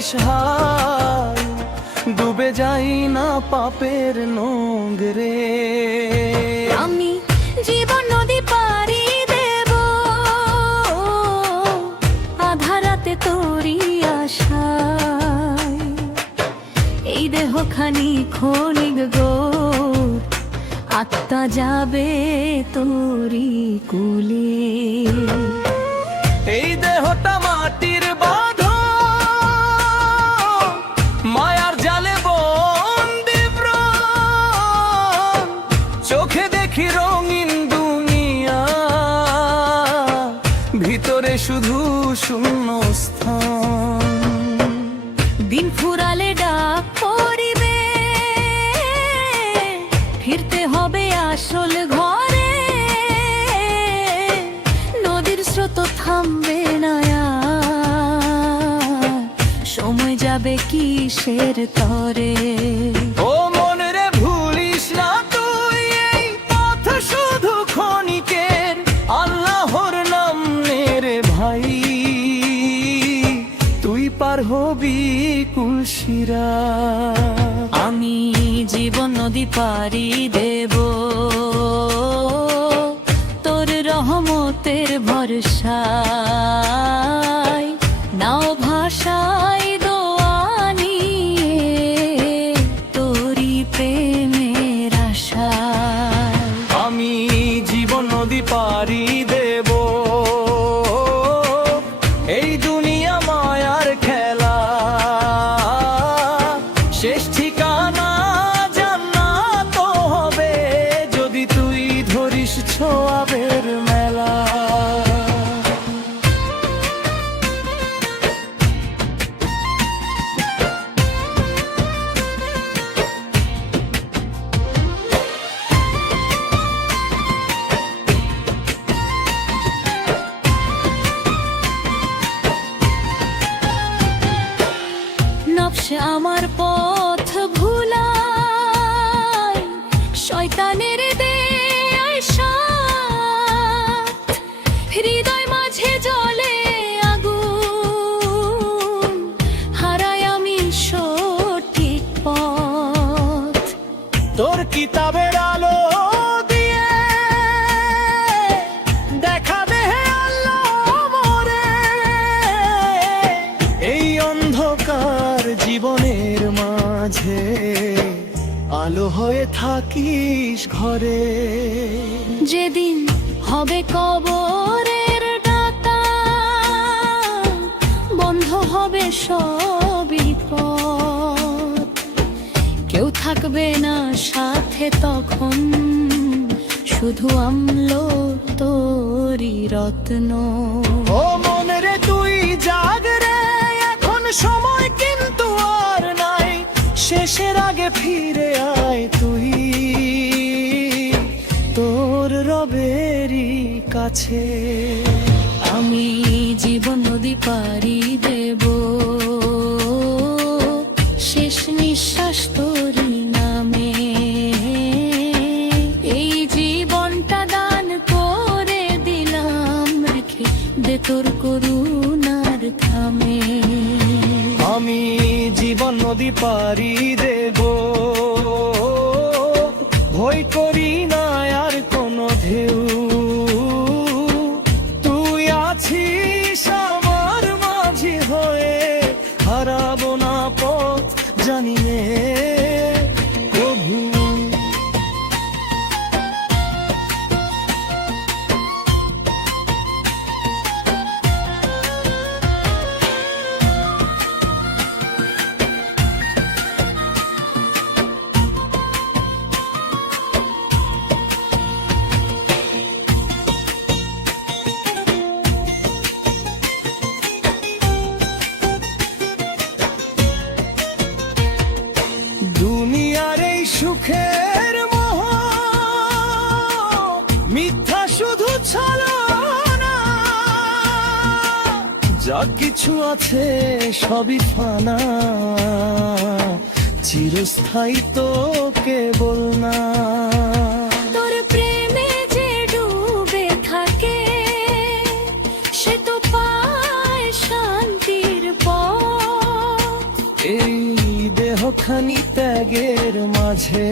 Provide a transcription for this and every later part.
করিস হাই, ডুবে যাই না পাপের নোংরে। আমি জীবন নদী পাড়ি দেব আধারাতে তোরি আশায়, এই দেহখানি ক্ষণিক গোর, আত্মা যাবে তোরি কুলে। এই দেহটা মাটির বাঁধন, মায়ার জালে বন্দি প্রাণ। চোখে দেখি রঙিন দুনিয়া, ভিতরে শুধু শূন্য স্থান। দিন ফুরালে ডাক পড়িবে, ফিরতে হবে আসল ঘরে। নদীর স্রোত থামবে না আর, সময় যাবে কিসের তরে। ও মন রে ভুলিস না তুই এই পথ শুধু ক্ষণিকের, আল্লাহর নাম নে রে ভাই, তুই পার হবি কুলসিরা। আমি জীবন নদী পাড়ি দেব তোর রহমতের ভরসায়। নাও ভাষায় দোয়া নিয়ে তোরি প্রেমের আশায়। আমি জীবন নদী পাড়ি দেব, এই দুনিয়া মায়ার খেলা। শেষ ঠিকানা জান্নাত হবে, যদি তুই ধরিস ছোঁয়াবের মেলা। নফসে আমার পথ ভুলায়, শয়তানের দেয় সাথ। হৃদয় মাঝে জ্বলে আগুন, হারাই আমি সঠিক পথ। তোর কিতাবের আলো দিয়ে দেখাবে হে আল্লাহ মোরে, এই অন্ধকার জীবনের মাঝে আলো হয়ে থাকিস ঘরে। যেদিন হবে কবরের ডাতা, বন্ধ হবে সবই পথ। কেউ থাকবে না সাথে তখন, শুধু আমলো তোরি রত্ন। ও মনে রে তুই জাগ রে, এখন সময় কিন্তু আর নাই। শেষের আগে ফিরে আয় তুই তোর রবেরই কাছে। আমি জীবন নদী পাড়ি দেব, শেষ নিঃশ্বাস তোরি নামে। এই জীবনটা দান করে দিলাম, রেখে দে তোর করুণার থামে। আমি জীবন নদী পাড়ি দেব, ভয় করি না আর কোনো ঢেউ। তুই আছিস আমার মাঝি হয়ে, হারাবো না পথ জানি নে প্রভু। দুনিয়ার এই সুখের মোহ মিথ্যা শুধু ছলনা, যা কিছু আছে সবই ফানা, চিরস্থায়ী তো কেবল না। তোর প্রেমে যে ডুবে থাকে, সে তো পায় শান্তির পথ। খানি ত্যাগের মাঝে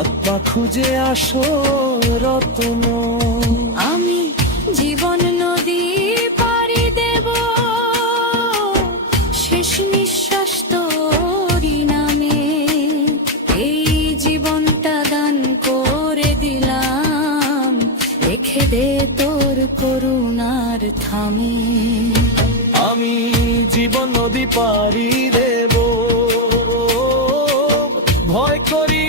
আত্মা খুঁজে আসো রতন। আমি জীবন নদী পাড়ি দেব, শেষ নিঃশ্বাস তোরি নামে। এই জীবনটা দান করে দিলাম, রেখে দে তোর করুণার থামে। আমি জীবন নদী পাড়ি দেব, ভয় করি